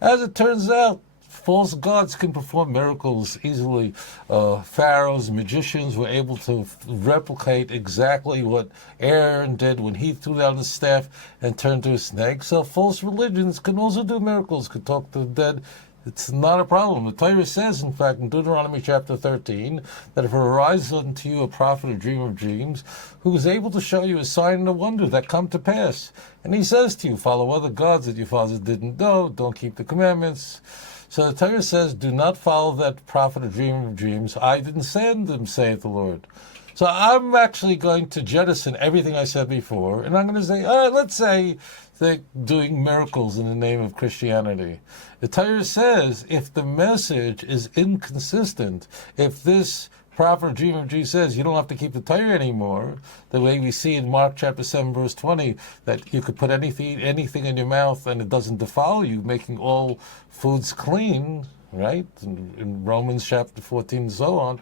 As it turns out, false gods can perform miracles easily. Pharaohs, magicians were able to replicate exactly what Aaron did when he threw down his staff and turned to a snake. So false religions can also do miracles, can talk to the dead. It's not a problem. The Torah says, in fact, in Deuteronomy chapter 13, that if it arises unto you a prophet or dreamer of dreams, who is able to show you a sign and a wonder that come to pass, and he says to you, follow other gods that your fathers didn't know, don't keep the commandments. So the Torah says, do not follow that prophet or dreamer of dreams. I didn't send them, saith the Lord. So I'm actually going to jettison everything I said before, and I'm going to say, all right, let's say they're doing miracles in the name of Christianity. The Torah says, if the message is inconsistent, if this prophet or dreamer of dreams says you don't have to keep the Torah anymore, the way we see in Mark chapter 7, verse 20, that you could put anything in your mouth and it doesn't defile you, making all foods clean, right? In Romans chapter 14 and so on.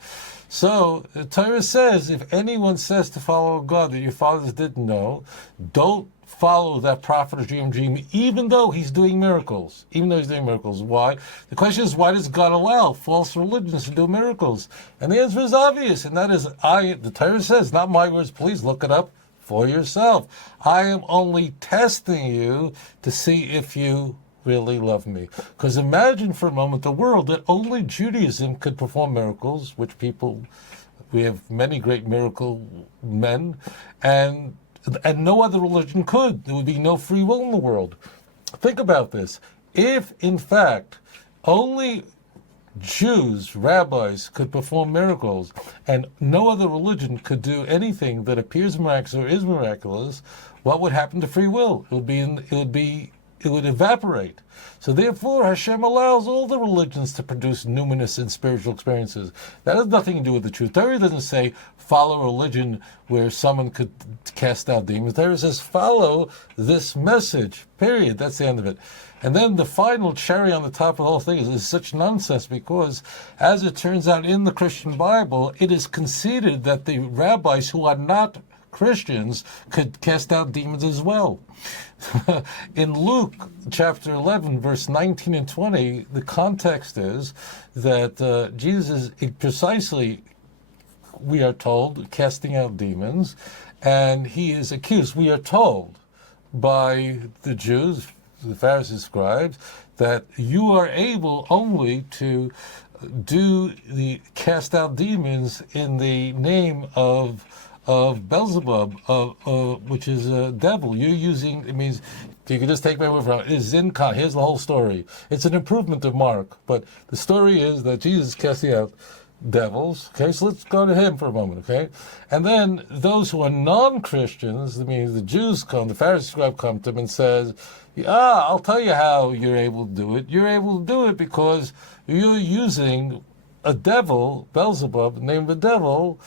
So the Torah says, if anyone says to follow a God that your fathers didn't know, don't follow that prophet or dream, even though he's doing miracles. Why? The question is, why does God allow false religions to do miracles? And the answer is obvious, and that is, the Torah says, not my words, please look it up for yourself. I am only testing you to see if you really love me. Because imagine for a moment the world that only Judaism could perform miracles, we have many great miracle men, and no other religion could. There would be no free will in the world. Think about this. If, in fact, only Jews, rabbis, could perform miracles, and no other religion could do anything that appears miraculous or is miraculous, what would happen to free will? It would evaporate. So therefore, Hashem allows all the religions to produce numinous and spiritual experiences. That has nothing to do with the truth. Torah doesn't say follow a religion where someone could cast out demons. Torah says follow this message, period. That's the end of it. And then the final cherry on the top of the whole thing is such nonsense because, as it turns out in the Christian Bible, it is conceded that the rabbis who are not Christians could cast out demons as well. In Luke chapter 11, verse 19 and 20, the context is that Jesus is precisely, we are told, casting out demons, and he is accused, we are told, by the Jews, the Pharisees, scribes, that you are able only to cast out demons in the name of Beelzebub, which is a devil. You're using, it means, you can just take my word for it, it's Zinkan. Here's the whole story. It's an improvement of Mark, but the story is that Jesus is casting out devils. Okay, so let's go to him for a moment, okay? And then those who are non-Christians, that means the Jews come, the Pharisee scribe come to him and says, I'll tell you how you're able to do it. You're able to do it because you're using a devil, Beelzebub, the name of the devil,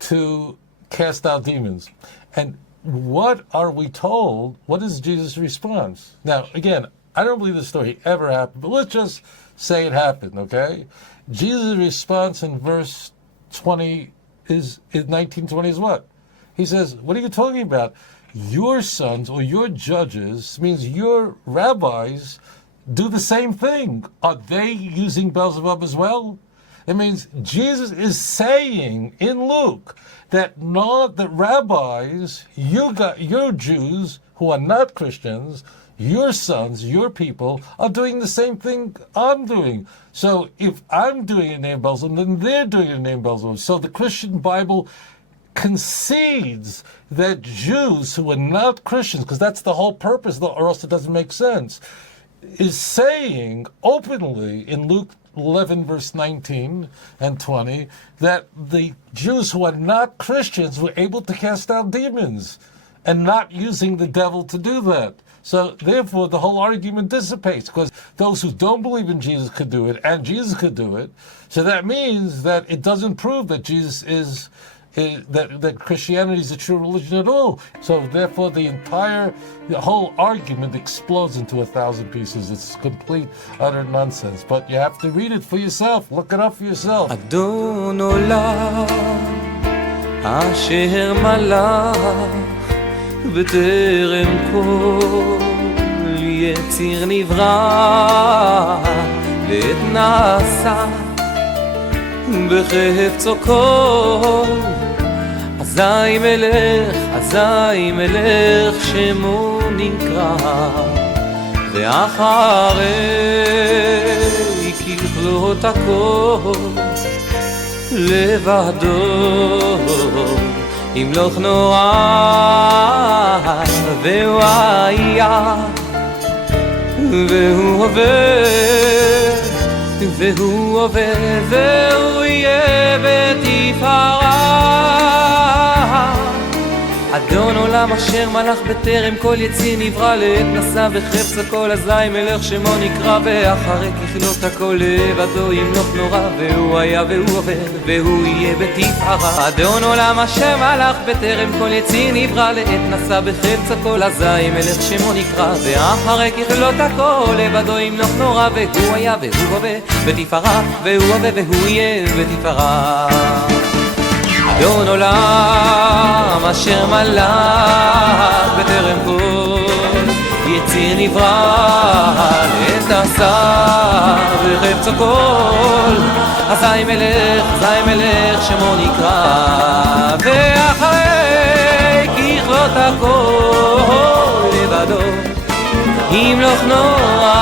to cast out demons. And what are we told? What is Jesus' response? Now, again, I don't believe this story ever happened, but let's just say it happened, okay? Jesus' response in verse 20 is 19:20 is what? He says, what are you talking about? Your sons or your judges, means your rabbis, do the same thing. Are they using Beelzebub as well? It means Jesus is saying in Luke that the rabbis, your Jews who are not Christians, your sons, your people, are doing the same thing I'm doing. So if I'm doing it in the name of Beelzebub, then they're doing it in the name of Beelzebub. So the Christian Bible concedes that Jews who are not Christians, because that's the whole purpose, or else it doesn't make sense, is saying openly in Luke 11, verse 19 and 20, that the Jews who are not Christians were able to cast out demons and not using the devil to do that. So therefore, the whole argument dissipates, because those who don't believe in Jesus could do it, and Jesus could do it. So that means that it doesn't prove that Jesus that Christianity is a true religion at all. So therefore, the whole argument explodes into 1,000 pieces. It's complete, utter nonsense. But you have to read it for yourself. Look it up for yourself. אדון עולם אשר מלך בטרם כל יציר נברא ועת נעשה בחפצו כל אזי מלך שמו נקרא ואחרי ככלות הכל לבדו ימלוך נורא והוא היה והוא הווה והוא יהיה בתפארה אדון עולם אשר מלך בטרם כל יציר נברא לעת נשא בחפצו כל אזי מלך שמו נקרא ואחרי ככלות הכל לבדו ימלוך נורא והוא היה והוא הווה והוא יהיה בתפארה אדון עולם אשר מלך בטרם כל יציר נברא לעת נשא בחפצו כל אזי מלך שמו נקרא ואחרי ככלות הכל לבדו ימלוך נורא והוא היה והוא הווה בתפארה והוא הווה והוא יהיה בתפארה אדון עולם אשר מלך בטרם כל יציר נברא לעת נשא בחפצו כל אזי מלך שמו נקרא ואחרי ככלות הכל לבדו ימלוך נורא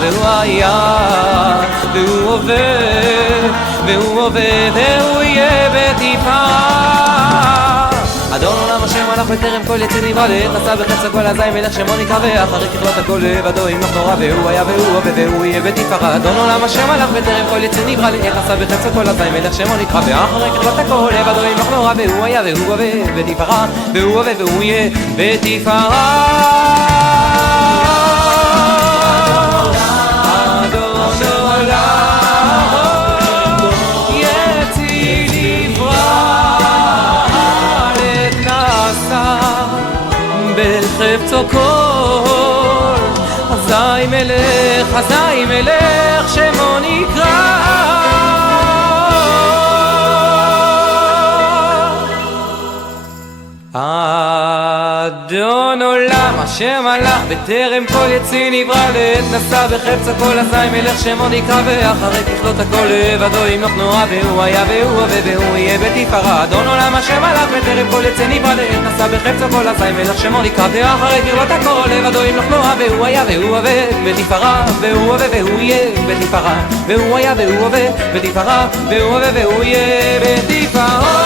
והוא היה והוא הווה והוא יהיה בתפארה אדון עולם אשר מלך בטרם כל יציר נברא לעת נשא בחפצו כל אזי מלך שמו נקרא ואחרי ככלות הכל לבדו ימלוך נורא והוא היה והוא הווה והוא יהיה בתפארה אדון עולם אשר מלך בטרם כל יציר נברא לעת נשא בחפצו כל אזי מלך שמו נקרא ואחרי ככלות הכל לבדו ימלוך נורא והוא היה והוא הווה בתפארה והוא הווה והוא יהיה בתפארה בחפצו כל אזי מלך שמו נקרא אדון עולם אשר מלך בטרם כל יציר נברא לעת נשא בחפצו כל אזי מלך שמו נקרא ואחרי ככלות הכל לבדו ימלוך נורא והוא היה והוא הווה והוא יהיה בתפארה אדון עולם אשר מלך בטרם כל יציר נברא לעת נשא בחפצו כל אזי מלך שמו נקרא ואחרי ככלות הכל לבדו ימלוך נורא והוא היה והוא הווה בתפארה והוא הווה והוא יהיה בתפארה והוא היה והוא הווה בתפארה והוא הווה והוא יהיה בתפארה